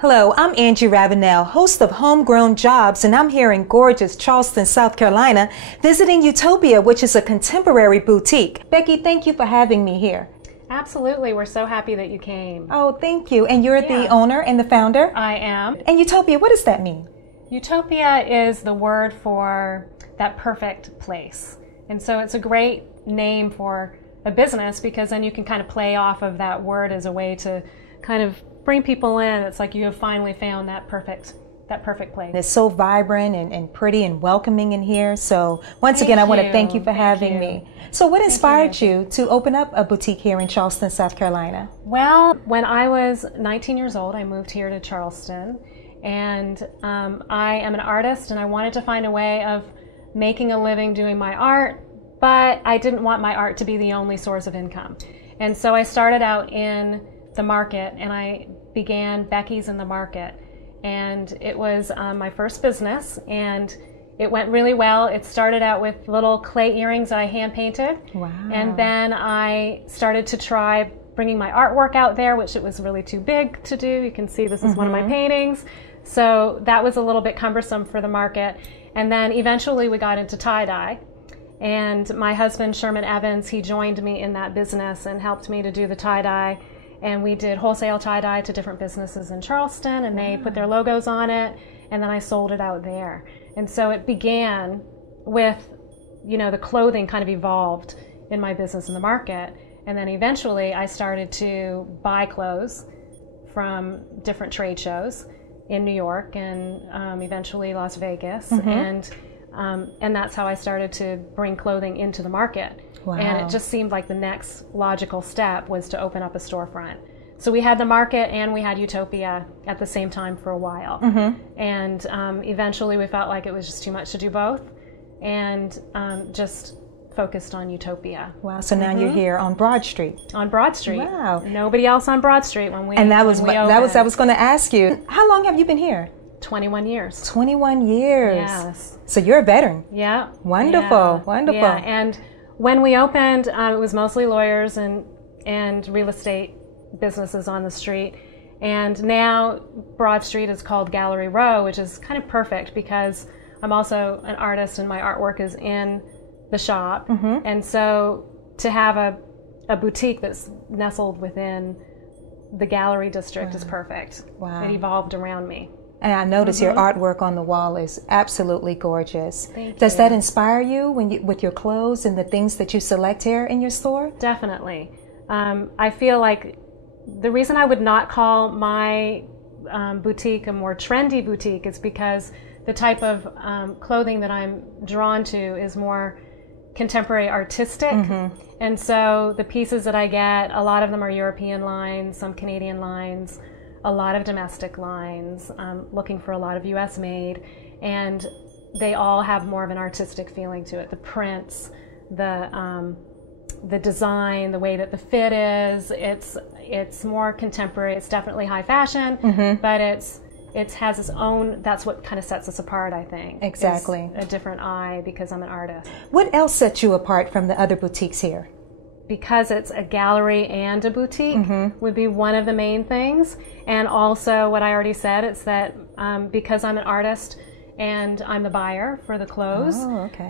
Hello, I'm Angie Ravenel, host of Homegrown Jobs, and I'm here in gorgeous Charleston, South Carolina, visiting Utopia, which is a contemporary boutique. Becky, thank you for having me here. Absolutely. We're so happy that you came. Oh, thank you. And you're the owner and the founder? I am. And Utopia, what does that mean? Utopia is the word for that perfect place. And so it's a great name for a business because then you can kind of play off of that word as a way to kind of bring people in. It's like you have finally found that perfect place. It's so vibrant and pretty and welcoming in here. So once again, I want to thank you for having me. So what inspired you to open up a boutique here in Charleston, South Carolina? Well, when I was 19 years old, I moved here to Charleston, and I am an artist, and I wanted to find a way of making a living doing my art, but I didn't want my art to be the only source of income. And so I started out in the market, and I began Becky's in the Market, and it was my first business, and it went really well. It started out with little clay earrings that I hand painted. Wow. And then I started to try bringing my artwork out there, which it was really too big to do. You can see this is one of my paintings. So that was a little bit cumbersome for the market. And then eventually we got into tie-dye. And my husband, Sherman Evans, he joined me in that business and helped me to do the tie-dye. And we did wholesale tie-dye to different businesses in Charleston, and they put their logos on it, and then I sold it out there. And so it began with, the clothing kind of evolved in my business in the market. And then eventually I started to buy clothes from different trade shows in New York and eventually Las Vegas. And that's how I started to bring clothing into the market. Wow. And it just seemed like the next logical step was to open up a storefront. So we had the market and we had Utopia at the same time for a while. And eventually we felt like it was just too much to do both, and just focused on Utopia. Wow, so now you're here on Broad Street. On Broad Street. Wow. Nobody else on Broad Street when we And that was I was opened. going to ask you, how long have you been here? 21 years. 21 years. Yes. So you're a veteran. Yeah. Wonderful, Yeah. wonderful. Yeah. And when we opened, it was mostly lawyers and real estate businesses on the street. And now Broad Street is called Gallery Row, which is kind of perfect because I'm also an artist and my artwork is in the shop. And so to have a boutique that's nestled within the gallery district is perfect. Wow. It evolved around me. And I notice your artwork on the wall is absolutely gorgeous. Thank Does you. that inspire you with your clothes and the things that you select here in your store? Definitely. I feel like the reason I would not call my boutique a more trendy boutique is because the type of clothing that I'm drawn to is more contemporary artistic. And so the pieces that I get, a lot of them are European lines, some Canadian lines, a lot of domestic lines, looking for a lot of US made, and they all have more of an artistic feeling to it. The prints, the design, the way that the fit is, it's more contemporary. It's definitely high fashion, but it has its own, that's what kind of sets us apart, I think. Exactly. A different eye because I'm an artist. What else sets you apart from the other boutiques here? Because it's a gallery and a boutique would be one of the main things. And also what I already said, it's that because I'm an artist and I'm the buyer for the clothes,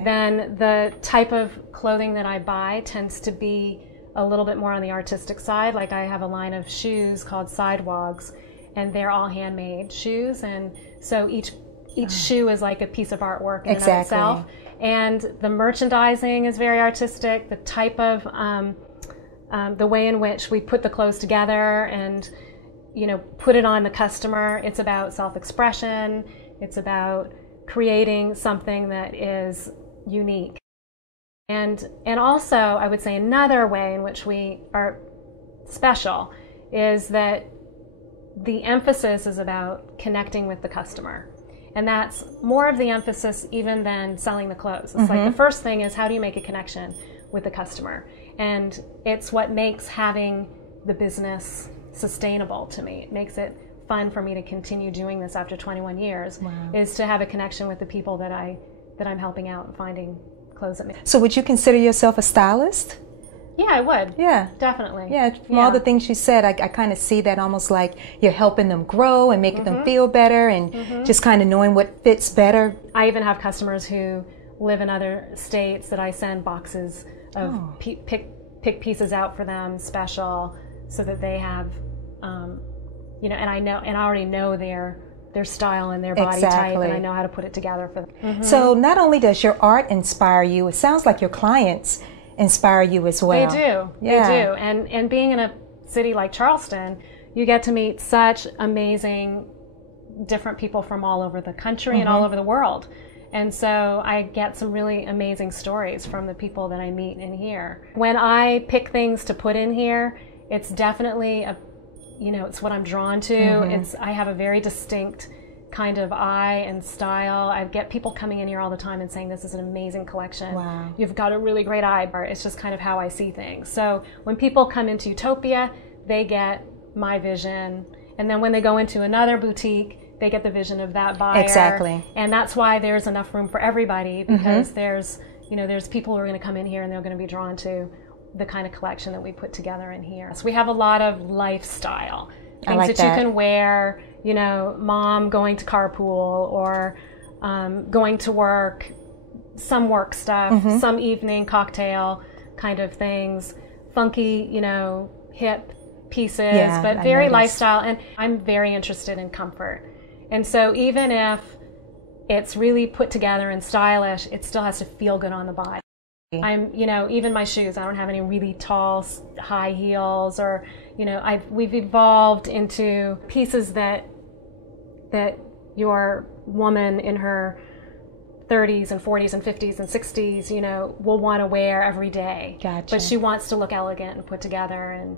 then the type of clothing that I buy tends to be a little bit more on the artistic side. Like I have a line of shoes called Sidewalks, and they're all handmade shoes. And so each shoe is like a piece of artwork in and of itself. And the merchandising is very artistic. The type of, the way in which we put the clothes together and, put it on the customer. It's about self-expression. It's about creating something that is unique. And also, I would say another way in which we are special is that the emphasis is about connecting with the customer. And that's more of the emphasis even than selling the clothes. It's like the first thing is, how do you make a connection with the customer? And it's what makes having the business sustainable to me. It makes it fun for me to continue doing this after 21 years, is to have a connection with the people that I'm helping out and finding clothes that make. So would you consider yourself a stylist? Yeah, I would. Yeah. Definitely. Yeah, from all the things you said, I kind of see that almost like you're helping them grow and making them feel better and just kind of knowing what fits better. I even have customers who live in other states that I send boxes of pick pieces out for them special so that they have, and I already know their style and their body type, and I know how to put it together for them. So not only does your art inspire you, it sounds like your clients inspire you as well. They do. Yeah. They do. And being in a city like Charleston, you get to meet such amazing different people from all over the country and all over the world. And so I get some really amazing stories from the people that I meet in here. When I pick things to put in here, it's definitely it's what I'm drawn to. I have a very distinct kind of eye and style. I get people coming in here all the time and saying, this is an amazing collection. Wow. You've got a really great eye. It's just kind of how I see things. So when people come into Utopia, they get my vision. And then when they go into another boutique, they get the vision of that buyer. Exactly. And that's why there's enough room for everybody, because there's people who are going to come in here and they're going to be drawn to the kind of collection that we put together in here. So we have a lot of lifestyle. Things that you can wear, mom going to carpool or going to work, some work stuff, some evening cocktail kind of things, funky, hip pieces, but very lifestyle. And I'm very interested in comfort. And so even if it's really put together and stylish, it still has to feel good on the body. I'm, even my shoes, I don't have any really tall high heels, or, we've evolved into pieces that your woman in her 30s and 40s and 50s and 60s, will want to wear every day. Gotcha. But she wants to look elegant and put together and,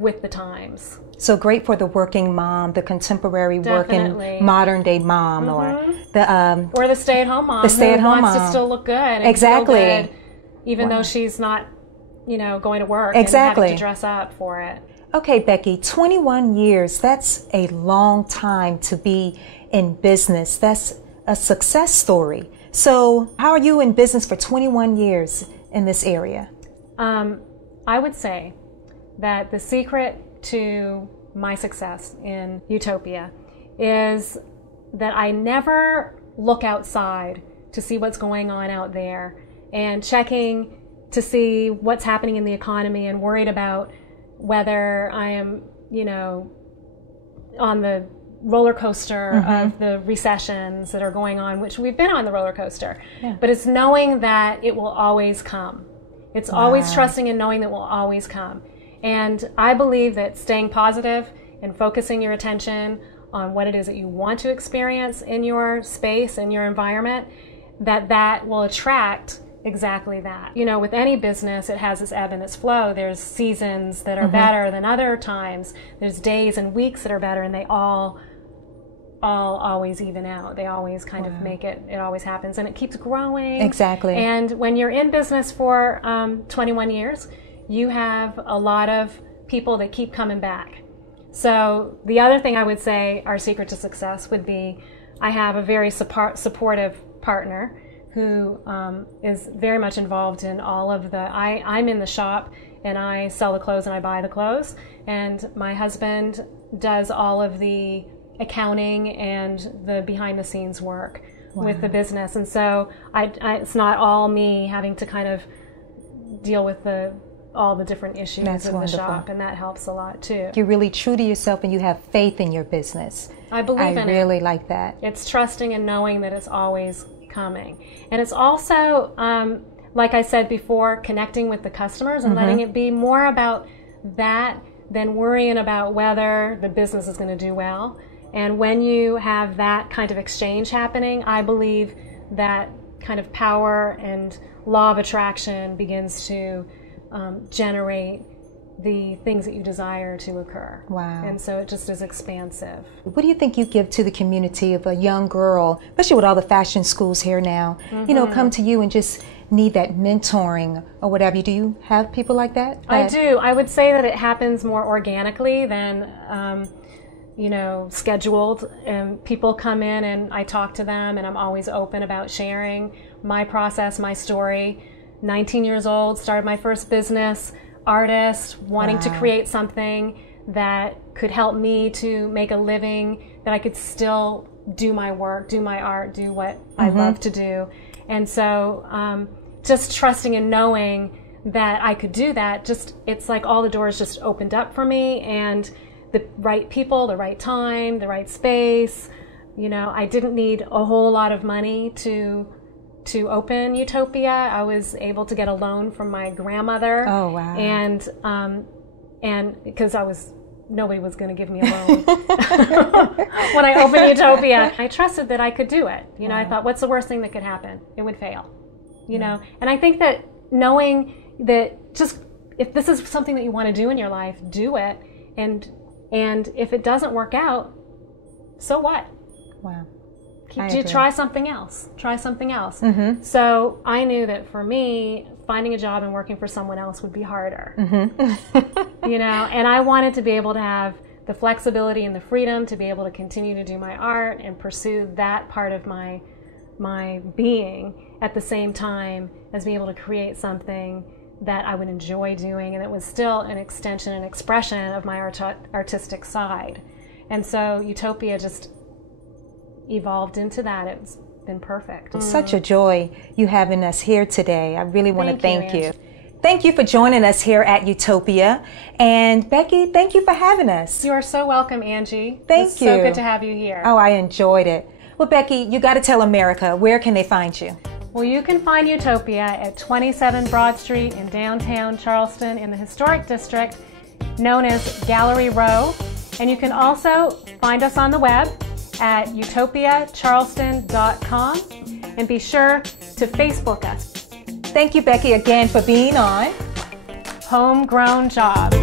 with the times. So great for the working mom, the contemporary working modern day mom, or the stay-at-home mom. The stay-at-home wants mom to still look good and exactly feel good, even though she's not, going to work and having to dress up for it. Okay, Becky, 21 years, that's a long time to be in business. That's a success story. So how are you in business for 21 years in this area? I would say that the secret to my success in Utopia is that I never look outside to see what's going on out there and checking to see what's happening in the economy and worried about whether I am, on the roller coaster of the recessions that are going on, which we've been on the roller coaster. Yeah. But it's knowing that it will always come. It's always trusting and knowing that it will always come. And I believe that staying positive and focusing your attention on what it is that you want to experience in your space, in your environment, that will attract exactly that. With any business, it has its ebb and its flow. There's seasons that are better than other times. There's days and weeks that are better, and they all always even out. They always kind of make it always happens, and it keeps growing. Exactly. And when you're in business for 21 years, you have a lot of people that keep coming back. So the other thing I would say, our secret to success would be, I have a very supportive partner who is very much involved in all of I'm in the shop and I sell the clothes and I buy the clothes, and my husband does all of the accounting and the behind the scenes work with the business. And so it's not all me having to kind of deal with all the different issues in the shop, and that helps a lot too. You're really true to yourself and you have faith in your business. I believe in it. I really like that. It's trusting and knowing that it's always coming. And it's also, like I said before, connecting with the customers and letting it be more about that than worrying about whether the business is going to do well. And when you have that kind of exchange happening, I believe that kind of power and law of attraction begins to generate the things that you desire to occur. Wow. And so it just is expansive. What do you think you give to the community of a young girl, especially with all the fashion schools here now, you know, come to you and just need that mentoring or whatever? Do you have people like that? I do. I would say that it happens more organically than, you know, scheduled. And people come in and I talk to them, and I'm always open about sharing my process, my story. 19 years old, started my first business, artist, wanting to create something that could help me to make a living, that I could still do my work, do my art, do what I love to do. And so just trusting and knowing that I could do that, just, it's like all the doors just opened up for me, and the right people, the right time, the right space. You know, I didn't need a whole lot of money to open Utopia. I was able to get a loan from my grandmother. Oh, wow. And because nobody was going to give me a loan when I opened Utopia. I trusted that I could do it. You know, I thought, what's the worst thing that could happen? It would fail. You know, and I think that knowing that just if this is something that you want to do in your life, do it. And if it doesn't work out, so what? Wow. Try something else. Try something else. So I knew that for me, finding a job and working for someone else would be harder. You know, and I wanted to be able to have the flexibility and the freedom to be able to continue to do my art and pursue that part of my being at the same time as being able to create something that I would enjoy doing, and it was still an extension and expression of my artistic side. And so Utopia just evolved into that. It's been perfect. It's such a joy you having us here today. I really want to thank you. Angie. Thank you for joining us here at Utopia. And Becky, thank you for having us. You are so welcome, Angie. Thank It's you. so good to have you here. Oh, I enjoyed it. Well, Becky, you got to tell America, where can they find you? Well, you can find Utopia at 27 Broad Street in downtown Charleston in the historic district known as Gallery Row. And you can also find us on the web at utopiacharleston.com, and be sure to Facebook us. Thank you, Becky, again for being on Homegrown Jobs.